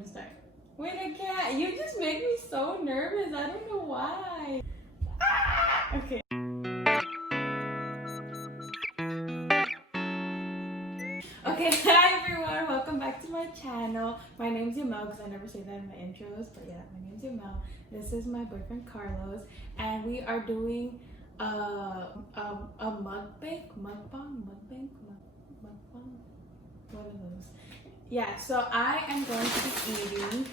to start? Wait, I can't. You just make me so nervous. I don't know why. Ah! Okay. Okay, hi everyone. Welcome back to my channel. My name's Yamel because I never say that in my intros, but yeah, my name's Yamel. This is my boyfriend Carlos, and we are doing a mukbang. What are those? Yeah, so I am going to be eating,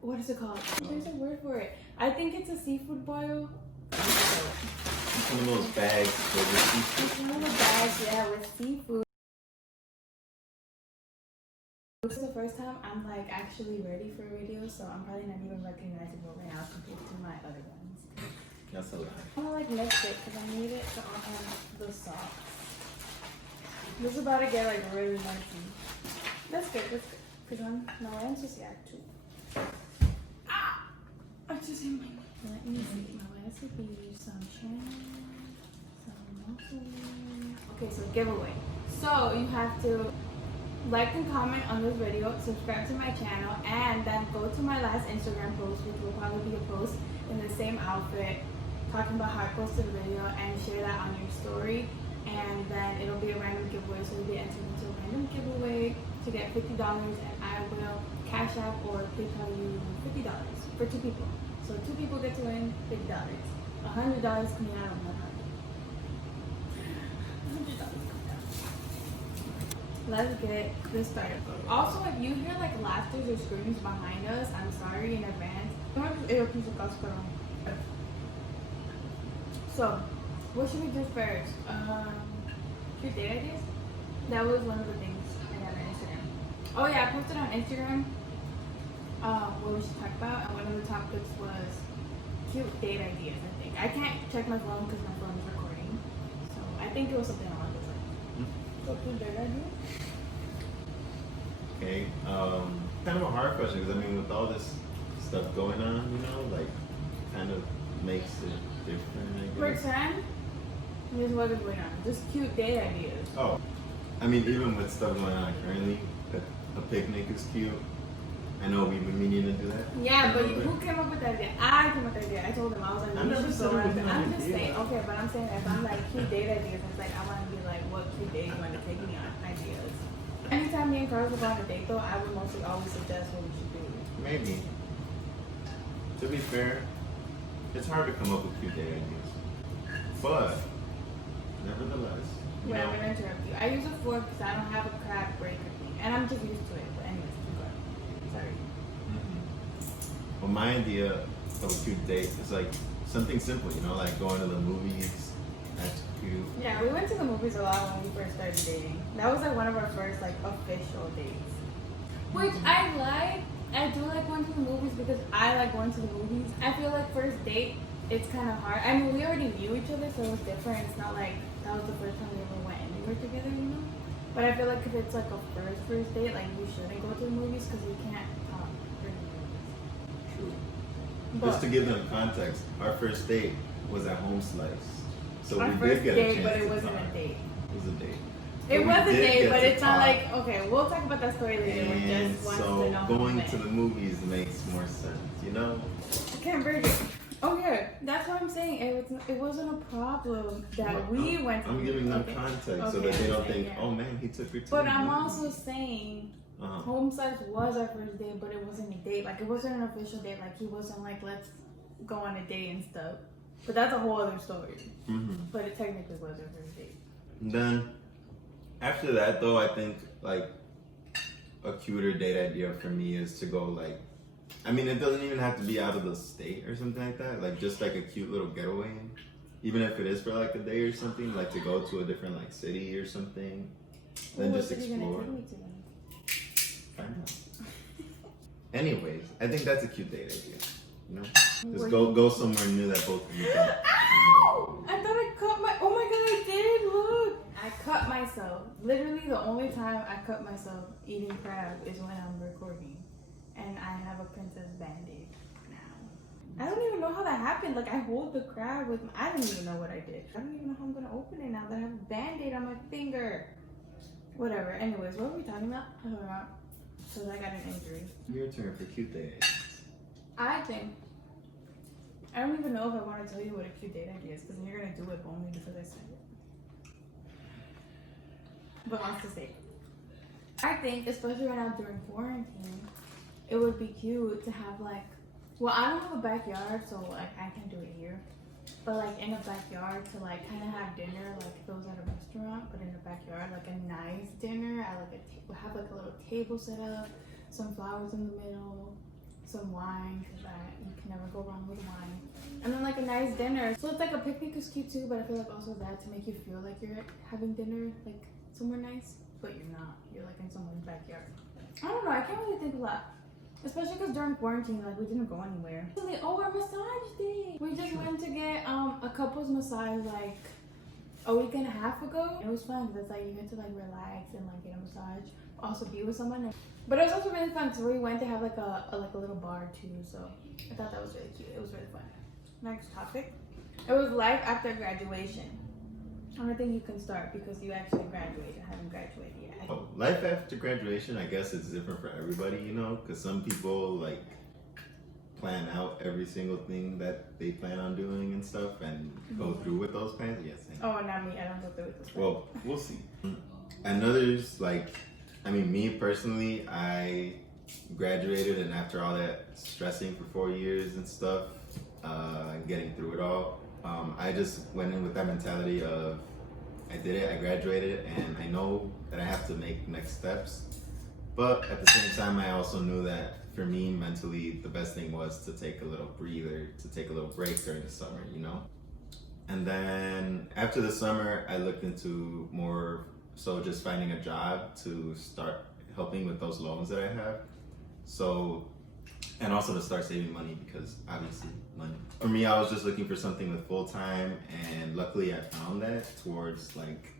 what is it called? There's a word for it. I think it's a seafood boil. One of those bags filled with seafood. It's one of the bags, yeah, with seafood. This is the first time I'm like actually ready for a video, so I'm probably not even recognizable right now compared to my other ones. That's a lie. I'm gonna like mix it because I need it to the sauce. This is about to get like really messy. That's good, that's good. Because no, I entusiastic too. Ah! I just hit my knee. Let me see. My recipe, some chicken, some mushroom. Okay, so giveaway. So you have to like and comment on this video, subscribe to my channel, and then go to my last Instagram post, which will probably be a post in the same outfit, talking about how I posted the video, and share that on your story. And then it'll be a random giveaway, so you'll be entered into a random giveaway to get $50, and I will cash out or PayPal you $50 for 2 people. So 2 people get to win $50. $100 coming out of my heart. $100 coming out. Let's get this started. Also, if you hear like laughter or screams behind us, I'm sorry in advance. So, what should we do first? Cute date ideas? That was one of the things I got on Instagram. Oh yeah, I posted on Instagram what we should talk about, and one of the topics was cute date ideas, I think. I can't check my phone because my phone is recording. So I think it was something along those lines. So cute date ideas? Okay, kind of a hard question because I mean, with all this stuff going on, you know, like, kind of makes it different, I guess. Pretend. Here's what is going on. Just cute date ideas. Oh, I mean, even with stuff going on currently, a picnic is cute. I know we've been meaning to do that. Yeah, but who came up with that idea? I came up with that idea. I told him, I was like, we should go around. I'm just saying, okay, but I'm saying if I'm like cute date ideas, it's like I want to be like, what cute date you want to take me on ideas. Anytime me and Carlos would go on a date though, I would mostly always suggest what we should do. Maybe. To be fair, it's hard to come up with cute date ideas. But, nevertheless, Wait, I'm going to interrupt you. I use a fork because I don't have a crab break with me. And I'm just used to it. But anyways, keep going. Sorry. Well, my idea of a cute date is like something simple, you know, like going to the movies. That's cute. Yeah, we went to the movies a lot when we first started dating. That was like one of our first like official dates. Which I like. I do like going to the movies because I like going to the movies. I feel like first date, it's kind of hard. I mean, we already knew each other, so it was different. It's not like that was the first time we ever went anywhere together, you know? But I feel like if it's like a first date, like you shouldn't go to the movies because we can't talk during the movies. True. But Just to give them context, our first date was at Home Slice. So our we first did get a date, chance but it to wasn't talk. a date. It was a date. It But was we a did date, get but to it's not talk. like, okay, we'll talk about that story later. We And just want to so know. going to the movies makes more sense, you know? I can't bridge it. Okay, that's what I'm saying. It wasn't a problem that we went to. I'm giving them okay. context so Okay, that they don't okay, think, yeah. oh man, he took her to But the I'm movies. also saying, Uh-huh. home slice was our first date, but it wasn't a date. Like, it wasn't an official date. Like, he wasn't like, let's go on a date and stuff. But that's a whole other story. But it technically was our first date. And then, after that though, I think like a cuter date idea for me is to go like, I mean, it doesn't even have to be out of the state or something like that. Like just like a cute little getaway, even if it is for like a day or something. Like to go to a different like city or something, then just explore. Find out. Anyways, I think that's a cute date idea. You know, just go somewhere new that both of you don't know. I thought I cut my. Oh my god, I did. Look, I cut myself. Literally, the only time I cut myself eating crab is when I'm recording, and I have a princess band-aid now. I don't even know how that happened. Like I hold the crab with. I don't even know what I did. I don't even know how I'm gonna open it now that I have a band-aid on my finger. Whatever. Anyways, what were we talking about? because I got an injury. Your turn for cute date. I think, I don't even know if I want to tell you what a cute date idea is, because then you're going to do it only because I said it. But wants to say it. I think, especially right now during quarantine, it would be cute to have like, well, I don't have a backyard, so like I can do it here. But like in a backyard to like kind of have dinner, like if it was at a restaurant, but in a backyard, like a nice dinner. I like have like a little table set up, some flowers in the middle, some wine, because you can never go wrong with wine. And then like a nice dinner. So it's like a picnic is cute too, but I feel like also that to make you feel like you're having dinner like somewhere nice, but you're not. You're like in someone's backyard. I don't know. I can't really think of that. Especially because during quarantine, like we didn't go anywhere. Oh, our massage day. We just went to get a couple's massage like a week and a half ago. It was fun because it's like you get to like relax and like get a massage, also be with someone. But it was also really fun because we went to have like a little bar too. So I thought that was really cute. It was really fun. Next topic. It was life after graduation. I don't think you can start because you actually graduated. I haven't graduated yet. Oh, life after graduation, I guess it's different for everybody, you know, because some people like plan out every single thing that they plan on doing and stuff and go through with those plans. Yes. Oh, not me. I don't go through with this. Well, we'll see. And others, like, I mean, me personally, I graduated, and after all that stressing for 4 years and stuff, getting through it all, I just went in with that mentality of I did it, I graduated, and I know that I have to make next steps. But at the same time, I also knew that for me, mentally, the best thing was to take a little breather, to take a little break during the summer, you know? And then after the summer, I looked into more so just finding a job to start helping with those loans that I have. So, and also to start saving money because obviously money. For me, I was just looking for something with full time, and luckily I found that towards like,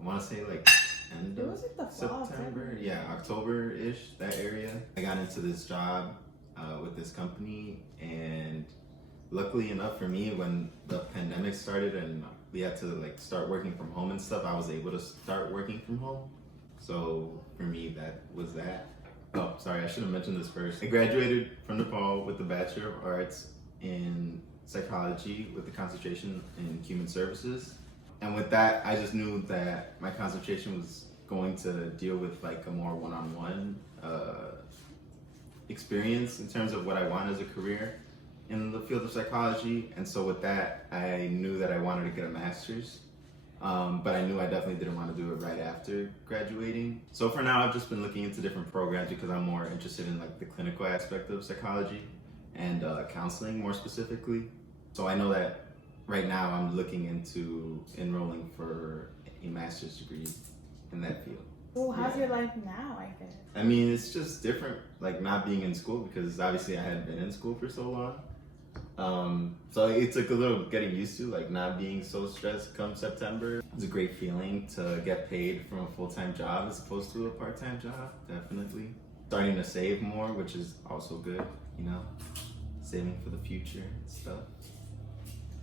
I want to say like end It of was like the fall, September. Yeah, October-ish, that area. I got into this job with this company, and luckily enough for me, when the pandemic started and we had to like start working from home and stuff, I was able to start working from home. So for me, that was that. Oh, sorry, I should have mentioned this first. I graduated from DePaul with the Bachelor of Arts in Psychology with a concentration in Human Services. And with that, I just knew that my concentration was going to deal with like a more one-on-one experience in terms of what I want as a career in the field of psychology. And so with that, I knew that I wanted to get a master's. But I knew I definitely didn't want to do it right after graduating. So for now, I've just been looking into different programs because I'm more interested in like the clinical aspect of psychology and counseling more specifically. So I know that right now I'm looking into enrolling for a master's degree in that field. Well, how's your life now, I guess? I mean, it's just different, like not being in school because obviously I hadn't been in school for so long. So it took a little getting used to, like not being so stressed come September. It's a great feeling to get paid from a full-time job as opposed to a part-time job, definitely. Starting to save more, which is also good, you know, saving for the future and stuff.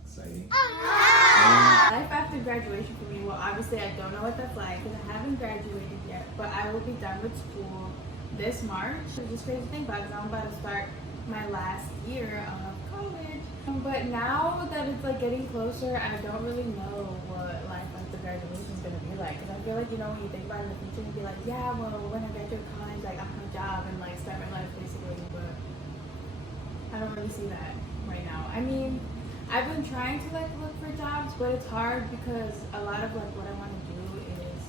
Exciting. Life after graduation for me, well, obviously I don't know what that's like because I haven't graduated yet, but I will be done with school this March. It's just crazy to think about because I'm about to start my last year of college. But now that it's like getting closer, I don't really know what life after graduation is gonna be like. Because I feel like, you know, when you think about it in the future, you'd be like, yeah, well, when I graduate college, like I'll have a job and like start my life basically. But I don't really see that right now. I mean, I've been trying to like look for jobs, but it's hard because a lot of like what I want to do is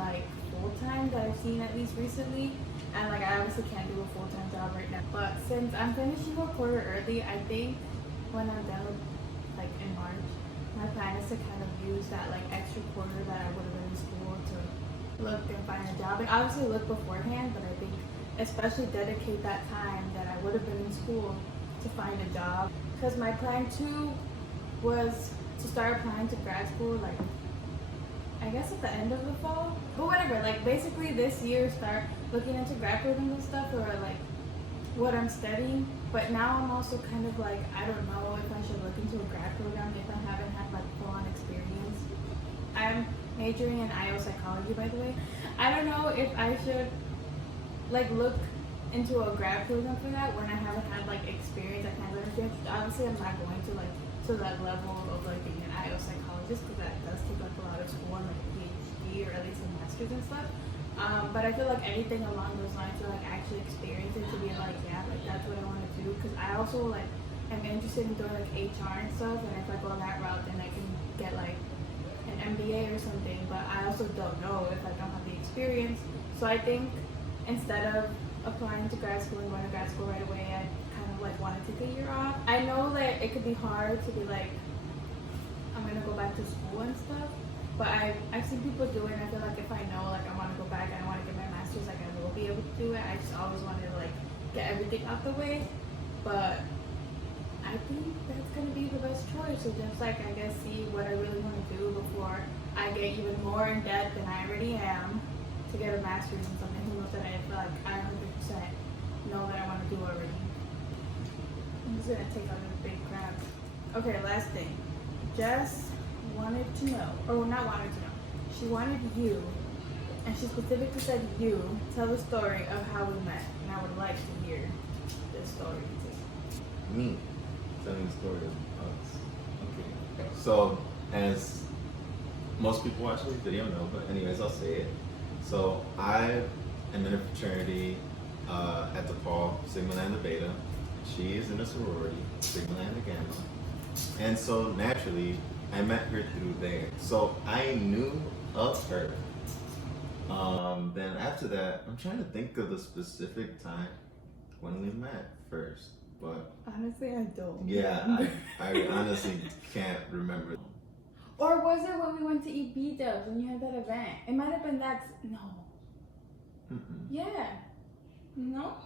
like full-time that I've seen at least recently. And like I obviously can't do a full-time job right now. But since I'm finishing a quarter early, I think when I'm done like in March, my plan is to kind of use that like extra quarter that I would have been in school to look and find a job. And obviously look beforehand, but I think especially dedicate that time that I would have been in school to find a job. Because my plan too was to start applying to grad school like I guess at the end of the fall. But whatever, like basically this year start looking into grad programs and stuff or like what I'm studying. But now I'm also kind of like, I don't know if I should look into a grad program if I haven't had like full-on experience. I'm majoring in IO psychology, by the way. I don't know if I should like look into a grad program for that when I haven't had like experience at kind of obviously I'm not going to like to that level of like being an IO psychologist because that does take like a lot of school and like a PhD or at least a master's and stuff. But I feel like anything along those lines to like actually experience it to be like yeah like that's what I want to do because I also like am interested in doing like HR and stuff and if I go that route then I can get like an MBA or something, but I also don't know if I don't have the experience. So I think instead of applying to grad school and going to grad school right away, I kind of like want to take a year off. I know that it could be hard to be like, I'm gonna go back to school and stuff, but I've seen people do it and I feel like if I know like I want to go back and I want to get my master's, like I will be able to do it. I just always wanted to like get everything out the way, but I think that's gonna be the best choice. So just like I guess see what I really want to do before I get even more in debt than I already am to get a master's in something. Who knows that I feel like I 100% know that I want to do already. I'm just gonna take out this big crap. Okay, last thing. Jess wanted to know, or not wanted to know. She wanted you, and she specifically said you tell the story of how we met, and I would like to hear this story too. Me telling the story of us. Okay. So, as most people watching this video know, but anyways, I'll say it. So, I am in a fraternity at DePaul, Sigma Lambda Beta. She is in a sorority, Sigma Lambda Gamma. And so, naturally, I met her through there. So, I knew of her. Then after that, I'm trying to think of the specific time when we met first. But honestly, I don't. Yeah, I honestly can't remember. Or was it when we went to eat B-dubs when you had that event? It might have been that. No. Mm-mm. Yeah. No.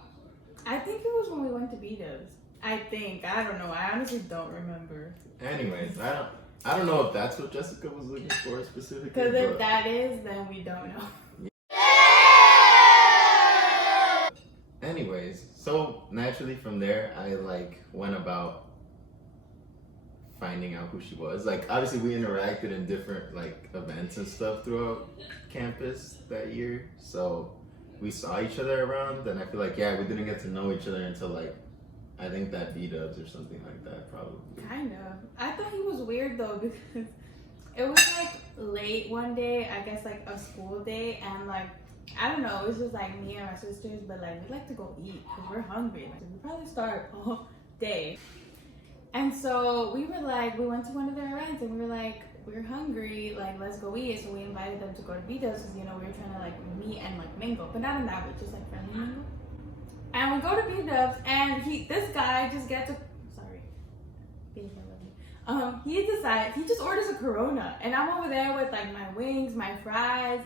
I think it was when we went to B-dubs. I think. I don't know. I honestly don't remember. Anyways, I don't know if that's what Jessica was looking for specifically. Because if that is, then we don't know. Anyways, so naturally from there, I like went about finding out who she was. Like obviously we interacted in different like events and stuff throughout campus that year. So we saw each other around and I feel like, yeah, we didn't get to know each other until like, I think that B-dubs or something like that probably. Kind of. I thought he was weird though because it was like late one day, I guess like a school day and like, I don't know, it was just like me and my sisters, but like we like to go eat because we're hungry. Like, we probably start all day. And so we were like, we went to one of their events and we were like, we're hungry, like let's go eat. So we invited them to go to B-dubs because you know we were trying to like meet and like mingle, but not in that way, just like friendly mingle. And we go to B-dubs and this guy just gets he just orders a Corona and I'm over there with like my wings, my fries.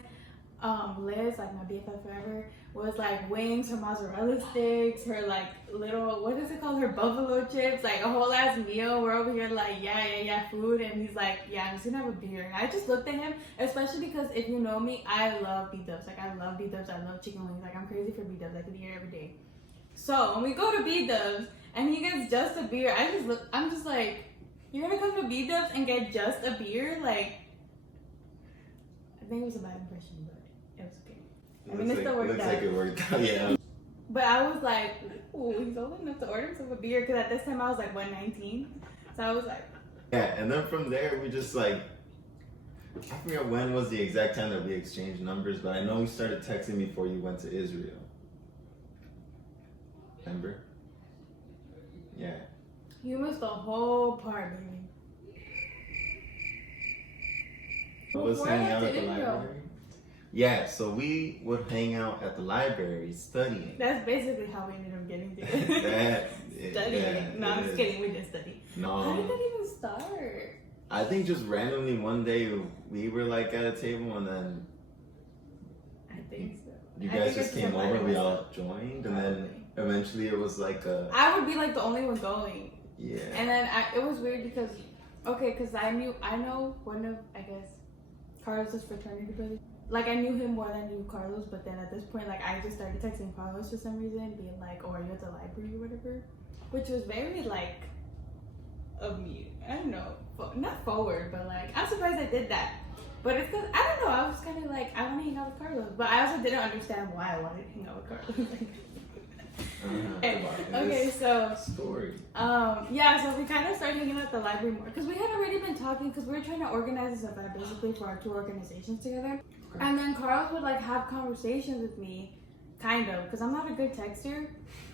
Liz, like my BFF forever, was like wings, her mozzarella sticks, her like little, what is it called, her buffalo chips, like a whole ass meal. We're over here like, yeah, food. And he's like, yeah, I'm just gonna have a beer. And I just looked at him, especially because if you know me, I love B-dubs. Like I love B-dubs, I love chicken wings. Like I'm crazy for B-dubs, I could eat it every day. So when we go to B-dubs and he gets just a beer, I'm just like, you're gonna come to B-dubs and get just a beer? Like, I think it was a bad impression, but it was okay. I mean, it still worked out. Looks like it worked out, yeah. But I was like, ooh, he's old enough to order himself a beer because at this time I was like 119. So I was like, yeah, and then from there we just like, I forget when was the exact time that we exchanged numbers, but I know we started texting before you went to Israel. Remember? Yeah. you missed the whole part, baby. Was hanging out at the library. Yeah, so we would hang out at the library studying. That's basically how we ended up getting together. Studying. Yeah, no, I'm just kidding. We didn't study. No. How did that even start? I think just randomly one day we were like at a table and then I think so. you guys just came over and we all joined and then eventually it was like I would be like the only one going. Yeah. And then it was weird because, because I know one of, I guess, Carlos's fraternity brothers. Like I knew him more than I knew Carlos, but then at this point, like I just started texting Carlos for some reason, being like, "Oh, are you at the library or whatever?" Which was very like of me. I don't know, not forward, but like I'm surprised I did that. But it's because, I don't know, I was kind of like, I want to hang out with Carlos. But I also didn't understand why I wanted to hang out with Carlos. Okay, so story. Yeah, so we kind of started hanging out at the library more because we had already been talking because we were trying to organize this event basically for our 2 organizations together. Okay. And then Carlos would like have conversations with me, kind of, because I'm not a good texter,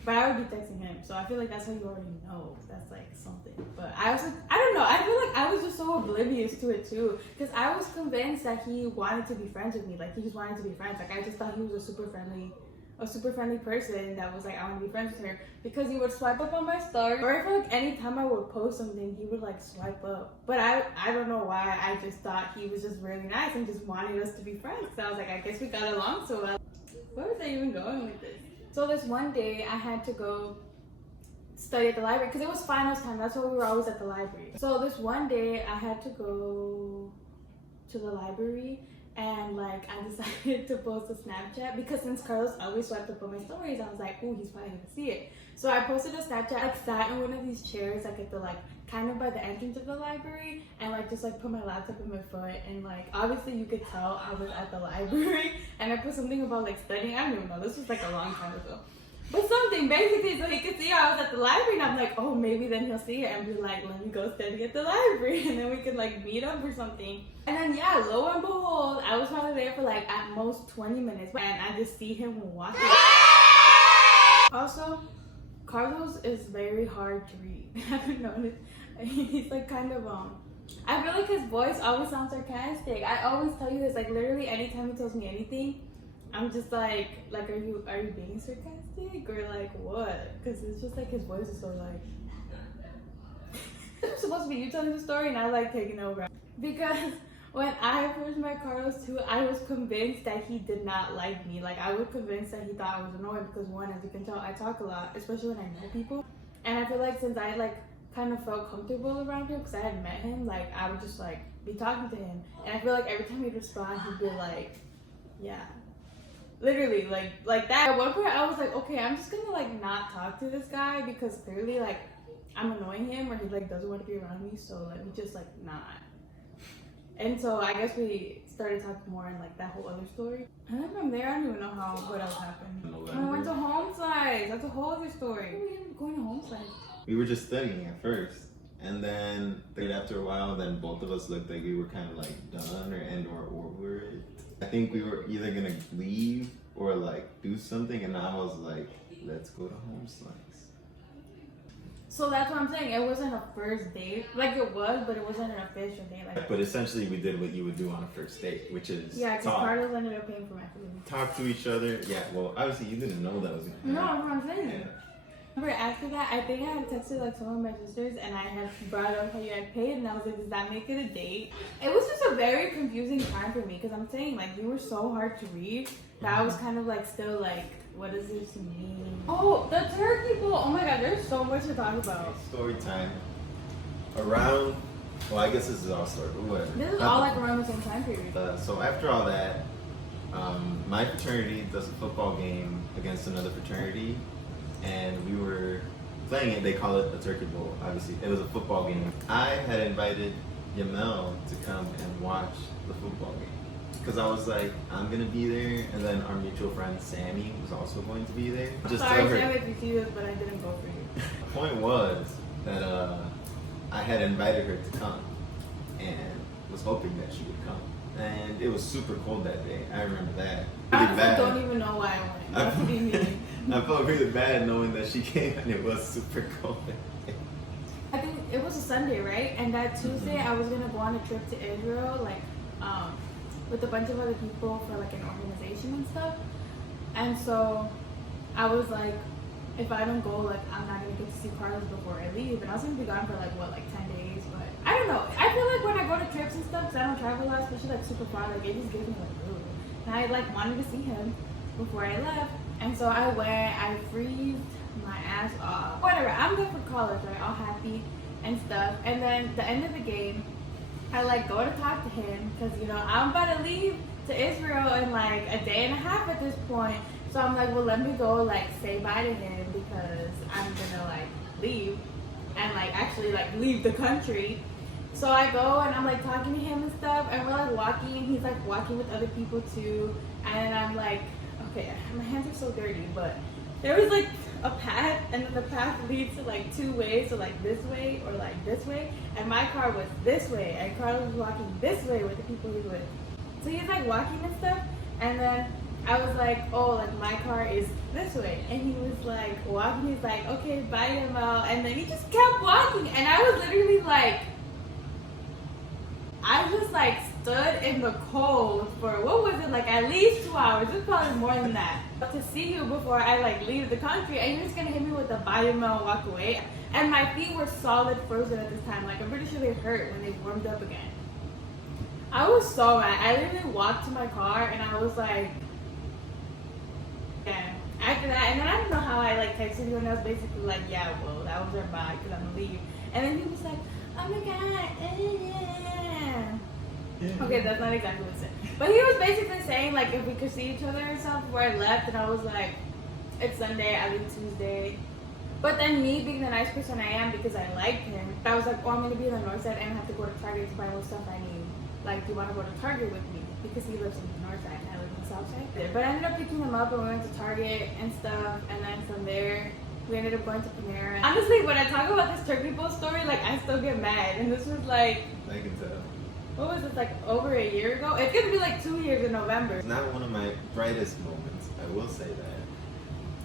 but I would be texting him. So I feel like that's how you already know that's like something. But I was like, I don't know. I feel like I was just so oblivious to it too because I was convinced that he wanted to be friends with me. Like he just wanted to be friends. Like I just thought he was a super friendly person that was like, I want to be friends with her because he would swipe up on my story, or I feel like anytime I would post something he would like swipe up, but I don't know why. I just thought he was just really nice and just wanted us to be friends. So I was like, I guess we got along so well. Where was I even going with this? So this one day I had to go study at the library because it was finals time. That's why we were always at the library. So this one day I had to go to the library. And like I decided to post a Snapchat because since Carlos always swiped up on my stories, I was like, oh, he's probably gonna see it. So I posted a Snapchat, like sat in one of these chairs like at the like kind of by the entrance of the library and like just like put my laptop in my foot and like obviously you could tell I was at the library and I put something about like studying. I don't even know, this was like a long time ago. But something basically so he could see I was at the library and I'm like, oh, maybe then he'll see it and be like, let me go study at the library and then we could like meet up or something. And then yeah, lo and behold, I was probably there for like at most 20 minutes and I just see him walking. Also, Carlos is very hard to read. I haven't noticed. He's like kind of I feel like his voice always sounds sarcastic. I always tell you this, like literally anytime he tells me anything, I'm just like are you being sarcastic or like what? Because it's just like his voice is so like it's supposed to be you telling the story and I like taking over. Because when I first met Carlos too, I was convinced that he did not like me. Like I was convinced that he thought I was annoying because one, as you can tell, I talk a lot, especially when I know people. And I feel like since I like kind of felt comfortable around him because I had met him, like I would just like be talking to him. And I feel like every time he'd respond, he'd be like, yeah. Literally, like that. At one point, I was like, okay, I'm just gonna like not talk to this guy because clearly like I'm annoying him or he like doesn't want to be around me. So let me just like not. And so I guess we started talking more in like that whole other story. And then from there, I don't even know what else happened. When I went to home slice, that's a whole other story. Why were we going to home slice? We were just studying at first. And then after a while, then both of us looked like we were kind of like done or over it. I think we were either gonna leave or like do something, and I was like, let's go to home slice. So that's what I'm saying. It wasn't a first date. Like it was, but it wasn't an official date. Like, but essentially, we did what you would do on a first date, which is because Carlos ended up paying for my food. Talk to each other. Yeah. Well, obviously, you didn't know that was gonna happen. No, that's what I'm saying. Yeah. Remember after that, I think I had texted like some of my sisters and I had brought up how you had paid and I was like, does that make it a date? It was just a very confusing time for me because I'm saying like you were so hard to read that I was kind of like still like, what does this mean? Oh, the turkey bowl. Oh my god, there's so much to talk about. Story time. Well, I guess this is all story, but whatever. This is all like around the same time period. So after all that, my fraternity does a football game against another fraternity. And we were playing it, they call it a turkey bowl, obviously. It was a football game. I had invited Yamel to come and watch the football game. Because I was like, I'm going to be there, and then our mutual friend Sammy was also going to be there. Sorry, Sammy, if you see this, but I didn't go for you. The point was that I had invited her to come, and was hoping that she would come. And it was super cold that day, I remember that. I don't even know why I went. That's what you mean. I felt really bad knowing that she came and it was super cold. I think it was a Sunday, right? And that Tuesday I was gonna go on a trip to Israel, like with a bunch of other people for like an organization and stuff. And so I was like, if I don't go, like I'm not gonna get to see Carlos before I leave. And I was gonna be gone for like 10 days, but I don't know. I feel like when I go to trips and stuff, because I don't travel a lot, especially like super far, like it just gives me like ooh. And I like wanted to see him before I left. And so I went, I freezed my ass off. Whatever, I'm good for college, right? All happy and stuff. And then the end of the game, I like go to talk to him because, you know, I'm about to leave to Israel in like a day and a half at this point. So I'm like, well, let me go like say bye to him because I'm gonna like leave and like actually like leave the country. So I go and I'm like talking to him and stuff, and we're like walking, and he's like walking with other people too. And I'm like, okay, my hands are so dirty, but there was like a path, and then the path leads to like two ways, so like this way or like this way. And my car was this way, and Carlos was walking this way with the people he was with. So he's like walking and stuff, and then I was like, oh, like my car is this way, and he was like walking. He's like, okay, bye, Emma, and then he just kept walking, and I was literally like, I just like stood in the cold for what was it, like at least 2 hours. It's probably more than that. But to see you before I like leave the country, and you're just gonna hit me with a bye, Emma, and walk away. And my feet were solid frozen at this time. Like I'm pretty sure they hurt when they warmed up again. I was so mad. I literally walked to my car, and I was like. Yeah. After that, and then I don't know how I like texted you, and I was basically like, yeah, well, that was our bye because I'm gonna leave. And then he was like, oh my god, yeah. Okay, that's not exactly what he said, but he was basically saying like if we could see each other or something before I left, and I was like, it's Sunday, I leave Tuesday. But then me being the nice person I am because I like him, I was like, oh, I'm gonna be on the north side and I have to go to Target to buy what stuff I need. Like, do you want to go to Target with me? Because he lives in the north side and I live in the south side. But I ended up picking him up and we went to Target and stuff. And then from there, we ended up going to Panera. Honestly, when I talk about this turkey bowl story, like, I still get mad. And this was like, I can tell. what was this, like over a year ago? It's gonna be like 2 years in November. It's not one of my brightest moments, I will say that.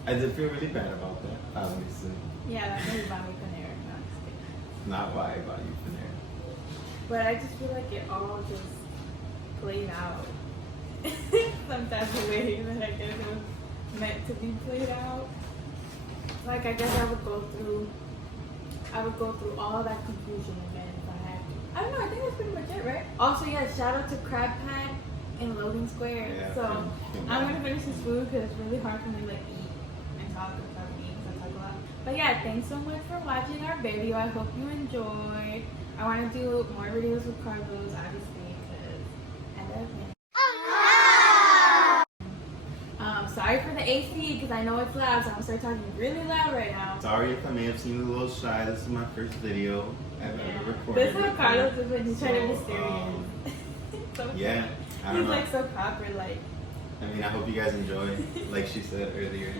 I did feel really bad about that, obviously. Yeah, that's when you bought me Panera. No, I'm just kidding. Not why I bought you Panera. But I just feel like it all just played out. Some type of way that I guess it was meant to be played out. Like I guess I would go through all that confusion again if I had to. I don't know, I think that's pretty much it, right? Also, yeah, shout out to Crab Pad in Logan Square. Yeah, So I'm gonna finish this food because it's really hard for me to like eat and talk because I talk a lot. But yeah, thanks so much for watching our video. I hope you enjoyed. I want to do more videos with Carlos, obviously, because I love him. Sorry for the AC, because I know it's loud, so I'm going to start talking really loud right now. Sorry if I may have seemed a little shy. This is my first video I've ever recorded. This is what Carlos is when he's trying to be serious. So yeah, I don't he's know. like so proper, like. I mean, I hope you guys enjoy, like she said earlier.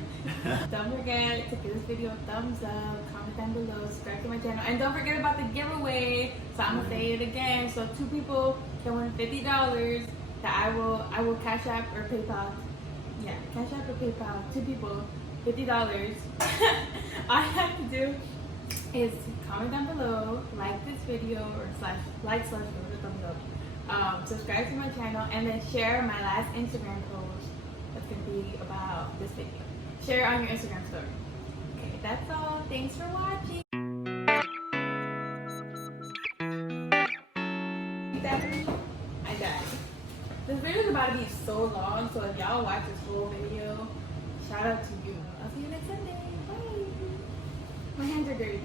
Don't forget to give this video a thumbs up, comment down below, subscribe to my channel, and don't forget about the giveaway. So I'm gonna say it again. So 2 people can win $50 that I will Cash App or PayPal. Yeah, Cash App or PayPal. 2 people, $50. All you have to do is comment down below, like this video, or give it a thumbs up. Subscribe to my channel, and then share my last Instagram post that's going to be about this video. Share it on your Instagram story. Okay, that's all. Thanks for watching. I died. This video is about to be so long, so if y'all watch this whole video, shout out to you. I'll see you next Sunday. Bye. My hands are dirty.